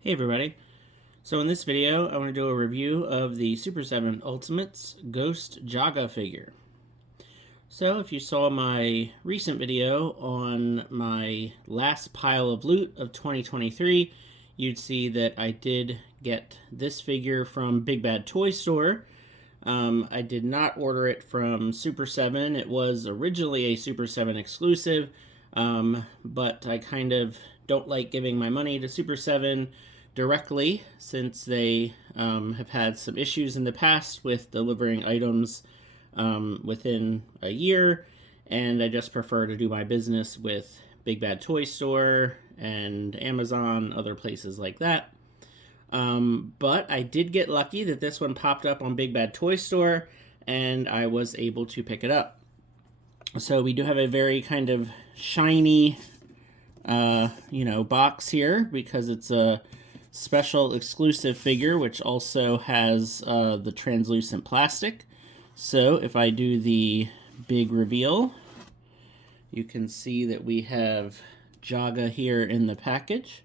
Hey everybody. So in this video, I want to do a review of the Super7 Ultimates Ghost Jaga figure. So if you saw my recent video on my last pile of loot of 2023, you'd see that I did get this figure from Big Bad Toy Store. I did not order it from Super7. It was originally a Super7 exclusive, but I kind of don't like giving my money to Super7 directly, since they have had some issues in the past with delivering items within a year, and I just prefer to do my business with Big Bad Toy Store and Amazon, other places like that. But I did get lucky that this one popped up on Big Bad Toy Store, and I was able to pick it up. So we do have a very kind of shiny, box here, because it's a special exclusive figure, which also has the translucent plastic. So if I do the big reveal, you can see that we have Jaga here in the package.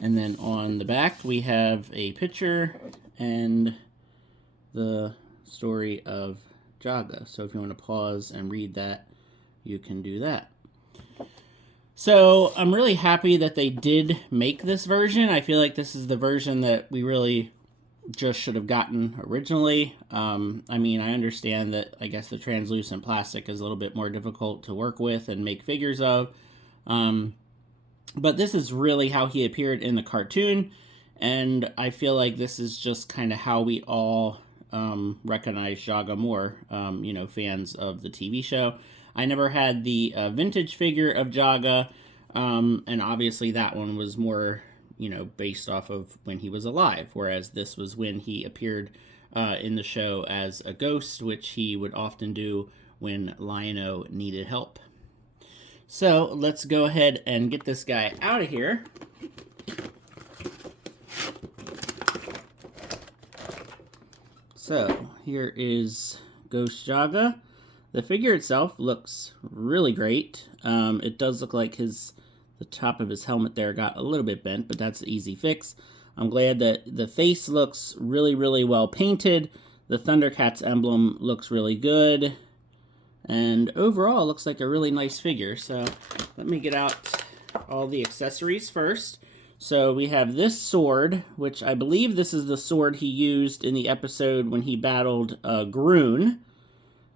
And then on the back, we have a picture and the story of Jaga. So if you want to pause and read that, you can do that. So I'm really happy that they did make this version. I feel like this is the version that we really just should have gotten originally. I mean, I understand that I guess the translucent plastic is a little bit more difficult to work with and make figures of. But this is really how he appeared in the cartoon, and I feel like this is just kind of how we all recognize Jaga more, fans of the TV show. I never had the vintage figure of Jaga, and obviously that one was more, based off of when he was alive, whereas this was when he appeared in the show as a ghost, which he would often do when Lion-O needed help. So let's go ahead and get this guy out of here. So here is Ghost Jaga. The figure itself looks really great. It does look like the top of his helmet there got a little bit bent, but that's an easy fix. I'm glad that the face looks really, really well painted. The Thundercats emblem looks really good. And overall, it looks like a really nice figure. So let me get out all the accessories first. So we have this sword, which I believe this is the sword he used in the episode when he battled Groon.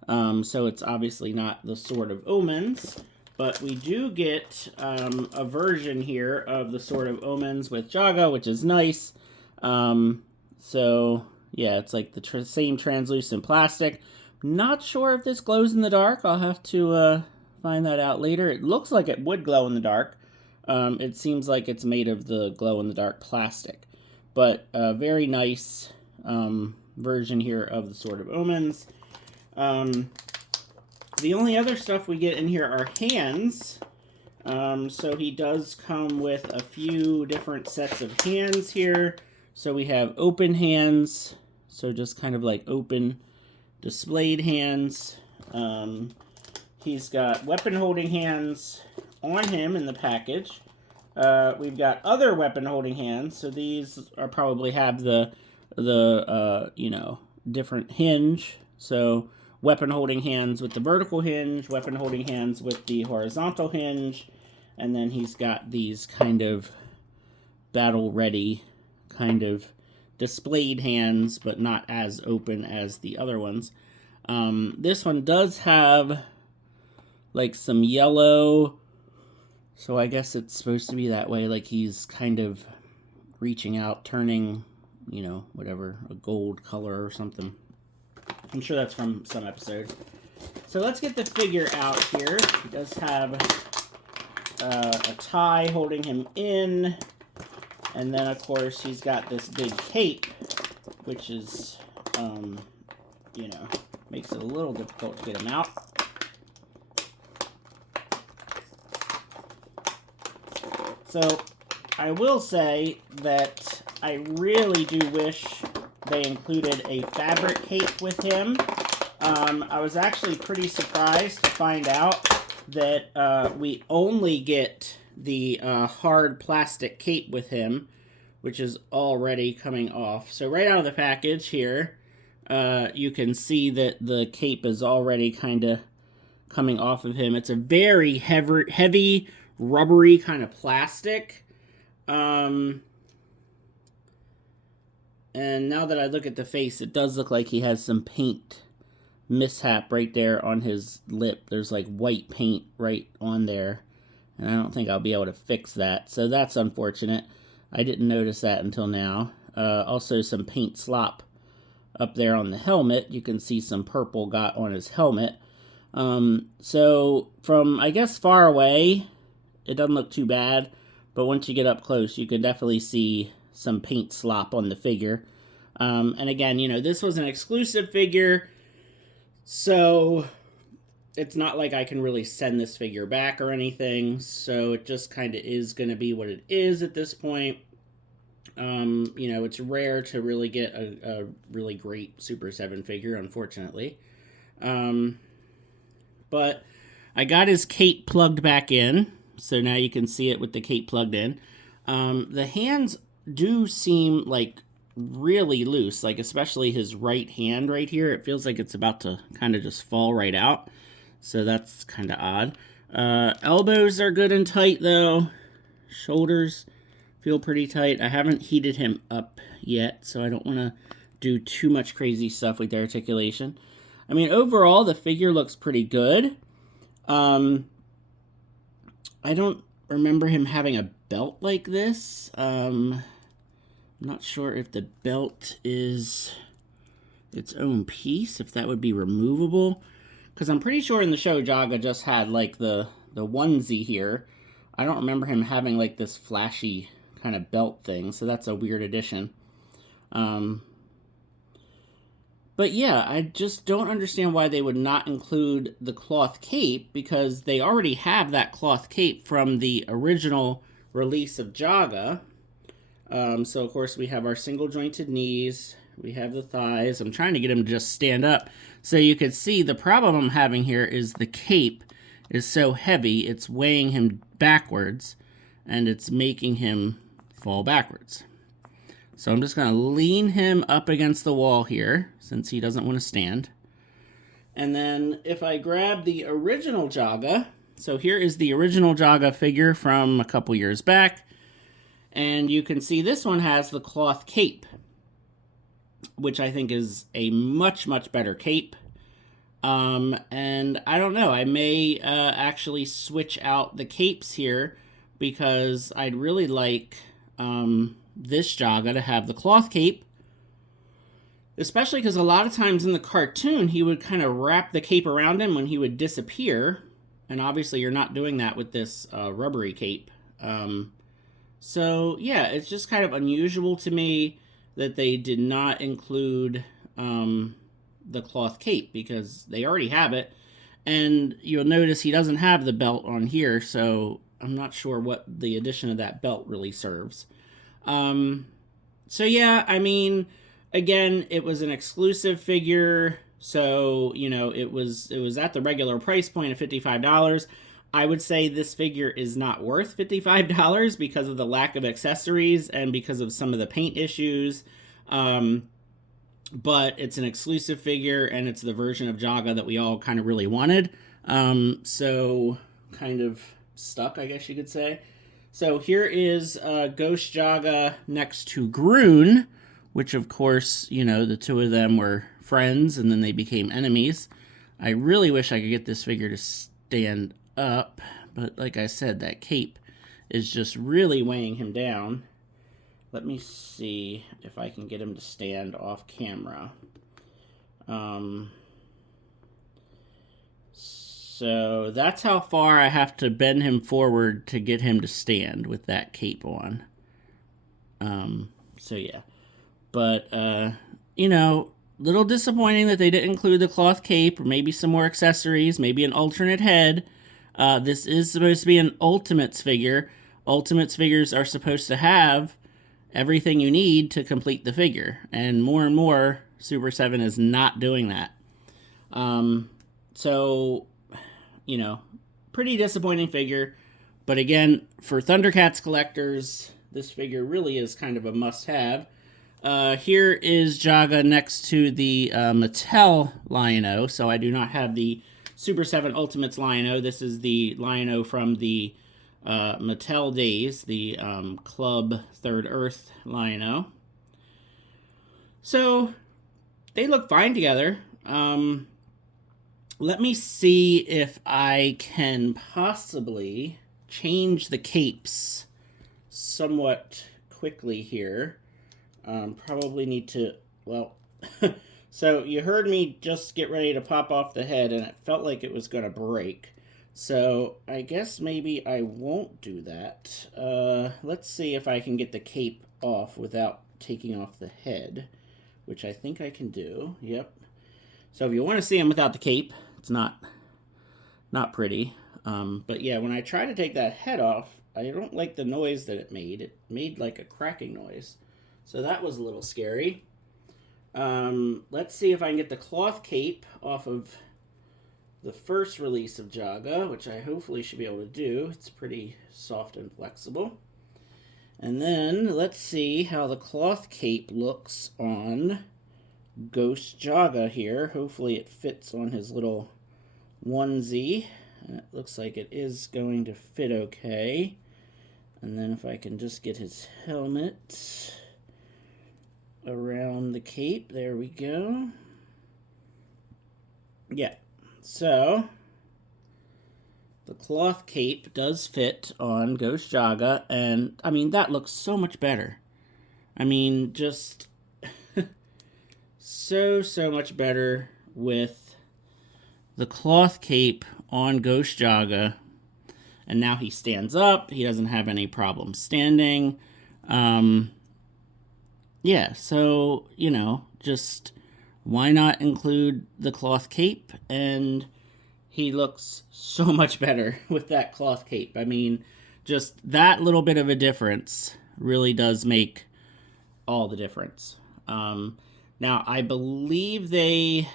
So it's obviously not the Sword of Omens, but we do get a version here of the Sword of Omens with Jaga, which is nice. So yeah, it's like the same translucent plastic. Not sure if this glows in the dark. I'll have to find that out later. It looks like it would glow in the dark. It seems like it's made of the glow-in-the-dark plastic. But a very nice version here of the Sword of Omens. The only other stuff we get in here are hands. So he does come with a few different sets of hands here. So we have open hands. So just kind of like open displayed hands. He's got weapon holding hands on him in the package. We've got other weapon holding hands. So these are probably have the different hinge. So weapon holding hands with the vertical hinge, weapon holding hands with the horizontal hinge, and then he's got these kind of battle ready kind of displayed hands, but not as open as the other ones. This one does have like some yellow, so I guess it's supposed to be that way, like he's kind of reaching out, turning, whatever, a gold color or something. I'm sure that's from some episode. So let's get the figure out here. He does have a tie holding him in. And then, of course, he's got this big cape, which is, makes it a little difficult to get him out. So I will say that I really do wish they included a fabric cape with him. I was actually pretty surprised to find out that we only get the hard plastic cape with him, which is already coming off. So right out of the package here, you can see that the cape is already kind of coming off of him. It's a very heavy rubbery kind of plastic. And now that I look at the face, it does look like he has some paint mishap right there on his lip. There's like white paint right on there, and I don't think I'll be able to fix that, so that's unfortunate. I didn't notice that until now. Also some paint slop up there on the helmet. You can see some purple got on his helmet. So from, I guess, far away, it doesn't look too bad, but once you get up close, you can definitely see some paint slop on the figure. And again, you know, this was an exclusive figure, so it's not like I can really send this figure back or anything, so it just kind of is going to be what it is at this point. You know, it's rare to really get a really great Super 7 figure, unfortunately. But I got his cape plugged back in, so now you can see it with the cape plugged in. The hands do seem like really loose, like especially his right hand right here. It feels like it's about to kind of just fall right out, so that's kind of odd. Elbows are good and tight though. Shoulders feel pretty tight. I haven't heated him up yet, so I don't want to do too much crazy stuff with the articulation. I mean, overall, the figure looks pretty good. I don't remember him having a belt like this. I'm not sure if the belt is its own piece, if that would be removable. Because I'm pretty sure in the show, Jaga just had, like, the onesie here. I don't remember him having, like, this flashy kind of belt thing, so that's a weird addition. But yeah, I just don't understand why they would not include the cloth cape, because they already have that cloth cape from the original release of Jaga. So, of course, we have our single-jointed knees. We have the thighs. I'm trying to get him to just stand up. So you can see the problem I'm having here is the cape is so heavy, it's weighing him backwards, and it's making him fall backwards. So I'm just going to lean him up against the wall here, since he doesn't want to stand. And then if I grab the original Jaga, so here is the original Jaga figure from a couple years back, and you can see this one has the cloth cape, which I think is a much, much better cape. And I don't know, I may actually switch out the capes here, because I'd really like this Jaga to have the cloth cape, especially because a lot of times in the cartoon he would kind of wrap the cape around him when he would disappear, and obviously you're not doing that with this rubbery cape. So yeah, it's just kind of unusual to me that they did not include the cloth cape, because they already have it, and you'll notice he doesn't have the belt on here, so I'm not sure what the addition of that belt really serves. So yeah, I mean, again, it was an exclusive figure, so, you know, it was at the regular price point of $55. I would say this figure is not worth $55 because of the lack of accessories and because of some of the paint issues. But it's an exclusive figure, and it's the version of Jaga that we all kind of really wanted. So kind of stuck, I guess you could say. So here is Ghost Jaga next to Groon, which of course, you know, the two of them were friends and then they became enemies. I really wish I could get this figure to stand up, but like I said, that cape is just really weighing him down. Let me see if I can get him to stand off camera. So that's how far I have to bend him forward to get him to stand with that cape on. So yeah. But, you know, little disappointing that they didn't include the cloth cape, or maybe some more accessories, maybe an alternate head. This is supposed to be an Ultimates figure. Ultimates figures are supposed to have everything you need to complete the figure, and more Super 7 is not doing that. So, you know, pretty disappointing figure, but again, for Thundercats collectors, this figure really is kind of a must-have. Here is Jaga next to the Mattel Lion-O. So I do not have the Super 7 Ultimates Lion-O. This is the Lion-O from the Mattel days, the Club Third Earth Lion-O. So they look fine together. Let me see if I can possibly change the capes somewhat quickly here. Probably need to, well, so you heard me just get ready to pop off the head and it felt like it was going to break. So I guess maybe I won't do that. Let's see if I can get the cape off without taking off the head, which I think I can do. Yep. So if you want to see him without the cape, it's not pretty. But yeah, when I try to take that head off, I don't like the noise that it made. It made like a cracking noise. So that was a little scary. Let's see if I can get the cloth cape off of the first release of Jaga, which I hopefully should be able to do. It's pretty soft and flexible. And then let's see how the cloth cape looks on Ghost Jaga here. Hopefully it fits on his little onesie. And it looks like it is going to fit okay. And then if I can just get his helmet around the cape, there we go. Yeah, so the cloth cape does fit on Ghost Jaga, and I mean, that looks so much better. I mean, just so much better with the cloth cape on Ghost Jaga. And now he stands up. He doesn't have any problem standing. Yeah, so, you know, just why not include the cloth cape? And he looks so much better with that cloth cape. I mean, just that little bit of a difference really does make all the difference. Now, I believe I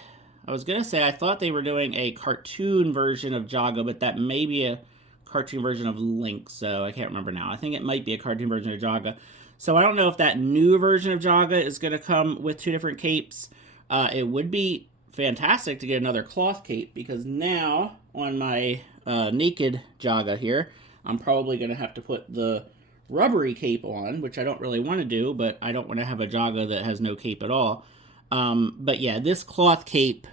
was going to say, I thought they were doing a cartoon version of Jaga, but that may be a cartoon version of Link, so I can't remember now. I think it might be a cartoon version of Jaga. So I don't know if that new version of Jaga is going to come with two different capes. It would be fantastic to get another cloth cape, because now on my naked Jaga here, I'm probably going to have to put the rubbery cape on, which I don't really want to do, but I don't want to have a Jaga that has no cape at all. But yeah, this cloth cape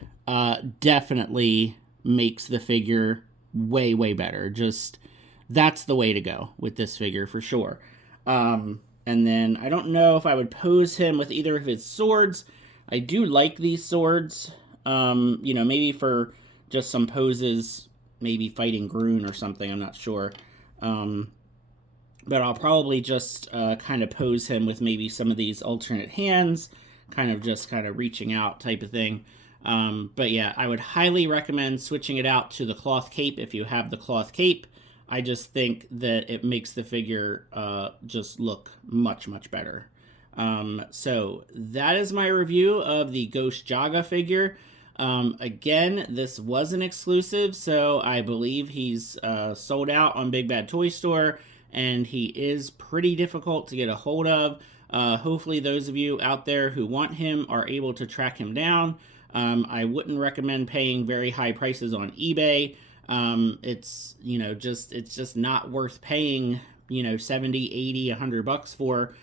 definitely makes the figure way better. Just, that's the way to go with this figure for sure. And then I don't know if I would pose him with either of his swords. I do like these swords. You know, maybe for just some poses, maybe fighting Groon or something, I'm not sure. But I'll probably just kind of pose him with maybe some of these alternate hands, kind of reaching out type of thing. But yeah, I would highly recommend switching it out to the cloth cape if you have the cloth cape. I just think that it makes the figure just look much better. So that is my review of the Ghost Jaga figure. Again, this was an exclusive, so I believe he's sold out on Big Bad Toy Store, and he is pretty difficult to get a hold of. Hopefully those of you out there who want him are able to track him down. I wouldn't recommend paying very high prices on eBay. It's, you know, it's just not worth paying, you know, 70, 80, $100 for,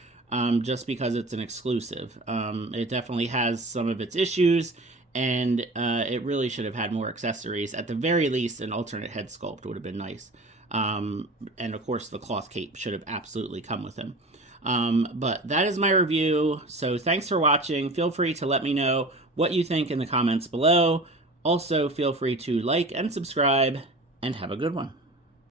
just because it's an exclusive. It definitely has some of its issues, and it really should have had more accessories. At the very least, an alternate head sculpt would have been nice. And of course, the cloth cape should have absolutely come with him. But that is my review. So thanks for watching. Feel free to let me know what you think in the comments below. Also, feel free to like and subscribe, and have a good one.